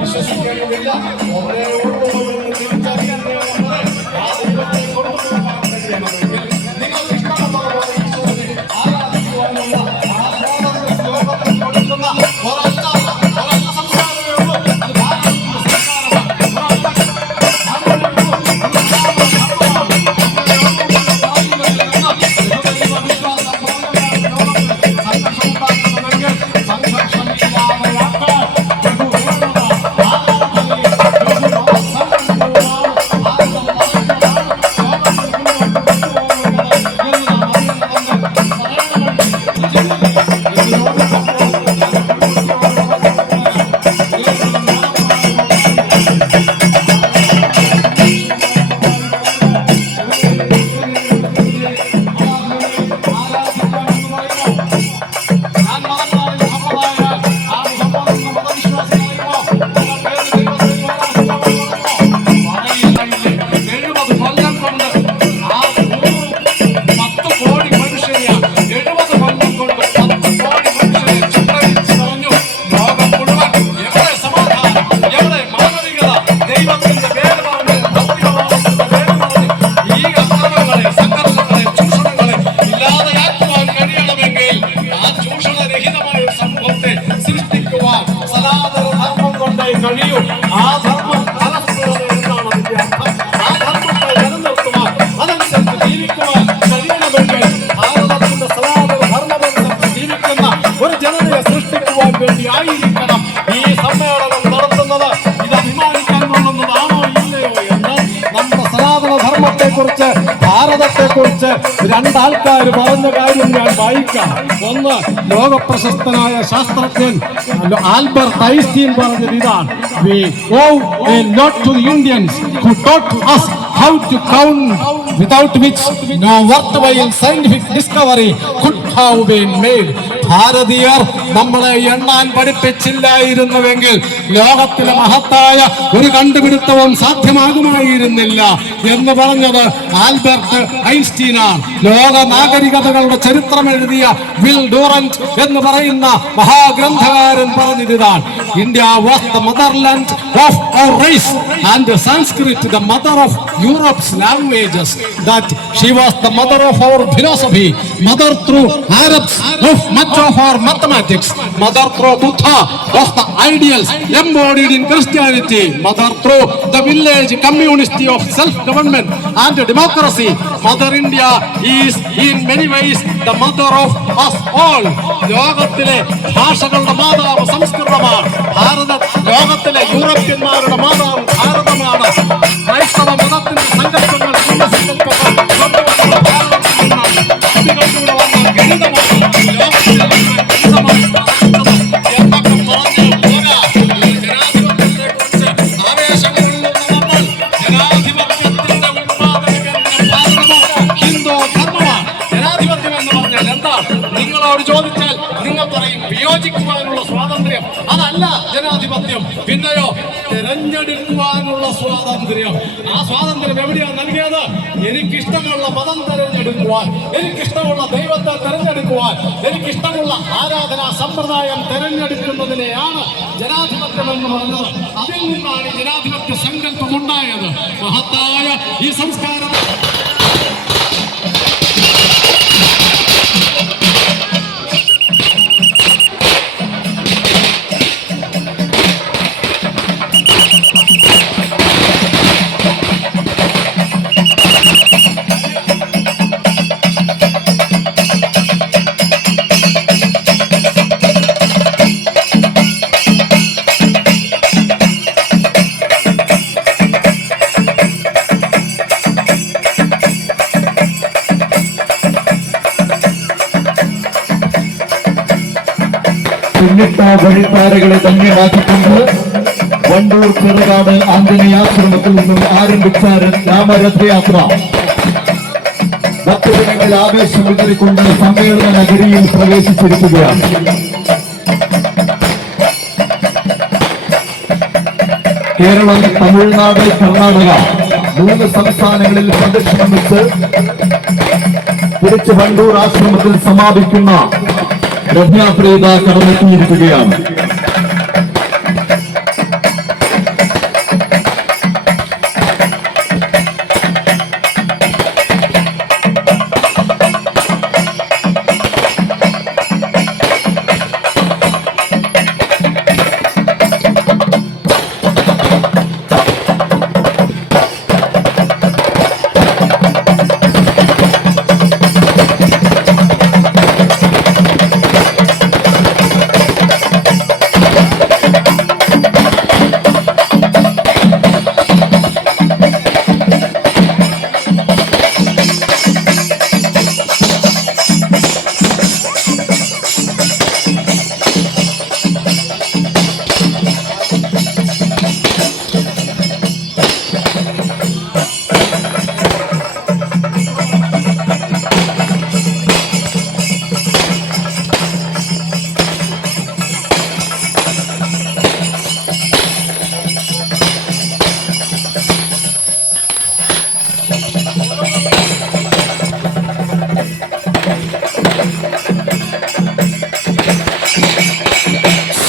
വിശ്വസിക്കേണ്ടതില്ല. ഒരേ ഉള്ളവരെന്ന് തിരിച്ചറിയാൻ ആ ദൈവത്തെ കൊണ്ടുപോകാൻ കഴിയണമെങ്കിൽ നിങ്ങൾക്ക് ഇഷ്ടമുള്ളതുപോലെ ഈശോയെ ആരാധിക്കുവാനുള്ള ആ സ്വാതന്ത്ര്യം ലോകത്തിൽ കൊടുക്കുന്ന ഒരൊറ്റ സംസ്കാരമേ ഉള്ളൂ. അത് ഭാരതത്തിന്റെ സംസ്കാരമാണ്. വേണ്ടിയായിരിക്കണം ഈ സമ്മേളനം നടത്തുന്നത്. ഇത് അഭിമാനിക്കാൻ കൊള്ളുന്നതാണോ ഇല്ലയോ എന്ന് നമ്മുടെ സനാതന ധർമ്മത്തെക്കുറിച്ച് ഭാരതത്തെക്കുറിച്ച് രണ്ടാൾക്കാർ പറഞ്ഞ കാര്യം ഞാൻ വായിക്കാം. ഒന്ന്, ലോകപ്രശസ്തനായ ശാസ്ത്രജ്ഞൻ ആൽബർട്ട് ഐൻസ്റ്റീൻ പറഞ്ഞത് ഇതാണ്: We owe a lot to the Indians who taught us how to count, without which no worthwhile scientific discovery could have been made. ഭാരതീയർ നമ്മളെ എണ്ണാൻ പഠിപ്പിച്ചില്ലായിരുന്നുവെങ്കിൽ ലോകത്തിലെ മഹത്തായ ഒരു കണ്ടുപിടുത്തവും സാധ്യമാകുമായിരുന്നില്ല എന്ന് പറഞ്ഞത് ആൽബർട്ട് ഐൻസ്റ്റീനാണ്. ലോക നാഗരികതകളുടെ ചരിത്രം എഴുതിയ വിൽ ഡൂറന്റ് എന്ന് പറയുന്ന മഹാഗ്രന്ഥകാരൻ പറഞ്ഞിതാണ്: India was the motherland of our race and Sanskrit the mother of Europe's languages, that she was the mother of our philosophy, mother through Arabs of much of our mathematics, mother through Buddha of the ideals embodied in Christianity, mother through the village community of self-government and democracy. Mother India is in many ways the mother of us all. ലോകത്തിലെ ഭാഷകളുടെ മാതാവ് സംസ്കൃതമാണ്. ലോകത്തിലെ യൂറോപ്യന്മാരുടെ മാതാവ് ഭാരതമാണ്. ക്രൈസ്തവ മതത്തിന്റെ സങ്കല്പങ്ങൾ ചോദിച്ചാൽ നിങ്ങൾ പറയും വിയോജിക്കുവാനുള്ള സ്വാതന്ത്ര്യം. അതല്ല ജനാധിപത്യം. പിന്നെയോ തെരഞ്ഞെടുക്കുവാനുള്ള സ്വാതന്ത്ര്യം. ആ സ്വാതന്ത്ര്യം എവിടെയാണ് നൽകിയത്? എനിക്കിഷ്ടമുള്ള മതം തെരഞ്ഞെടുക്കുവാൻ, എനിക്കിഷ്ടമുള്ള ദൈവത്തെ തെരഞ്ഞെടുക്കുവാൻ, എനിക്കിഷ്ടമുള്ള ആരാധനാ സമ്പ്രദായം തെരഞ്ഞെടുക്കുന്നതിനെയാണ് ജനാധിപത്യം എന്ന് പറഞ്ഞത്. അതിൽ നിന്നാണ് ജനാധിപത്യ സങ്കല്പം ഉണ്ടായത്. മഹത്തായ ഈ സംസ്കാരം പിന്നിട്ട വഴിത്താരകളെ ധന്യമാക്കിക്കൊണ്ട് വണ്ടൂർ ചെറുകാട് ആഞ്ജനേയാശ്രമത്തിൽ നിന്നും ആരംഭിച്ച രാമരഥയാത്ര ഭക്തജനങ്ങളിൽ ആവേശം വിതറിക്കൊണ്ട് സമ്മേളന നഗരിയിൽ പ്രവേശിച്ചിരിക്കുകയാണ്. കേരളം, തമിഴ്നാട്, കർണാടക 3 സംസ്ഥാനങ്ങളിൽ പ്രദക്ഷിണം വെച്ച് തിരിച്ച് വണ്ടൂർ ആശ്രമത്തിൽ സമാപിക്കുന്ന രഥയാത്ര കടന്നെത്തിയിരിക്കുകയാണ്.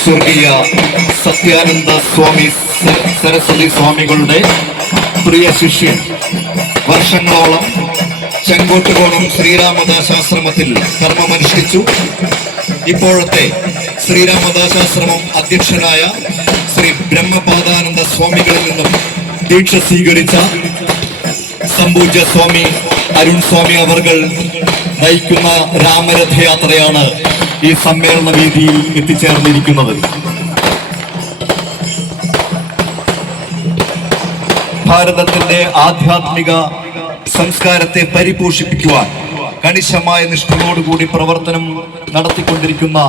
സ്വർഗീയ സത്യാനന്ദ സ്വാമി സരസ്വതി സ്വാമികളുടെ പ്രിയ ശിഷ്യൻ, വർഷങ്ങളോളം ചെങ്കോട്ടുകോണം ശ്രീരാമദാസാശ്രമത്തിൽ കർമ്മമനുഷ്ഠിച്ചു. ഇപ്പോഴത്തെ ശ്രീരാമദാസാശ്രമം അധ്യക്ഷനായ ശ്രീ ബ്രഹ്മപാദാനന്ദ സ്വാമികളിൽ നിന്നും ദീക്ഷ സ്വീകരിച്ച സംപൂജ്യ സ്വാമി അരുൺ സ്വാമി അവർകൾ നയിക്കുന്ന രാമരഥയാത്രയാണ് ഈ സമ്മേളന വേദിയിൽ എത്തിച്ചേർന്നിരിക്കുന്നത്. ഭാരതത്തിന്റെ ആധ്യാത്മിക സംസ്കാരത്തെ പരിപോഷിപ്പിക്കുവാൻ കണിശമായ നിഷ്ഠയോടുകൂടി പ്രവർത്തനം നടത്തിക്കൊണ്ടിരിക്കുന്ന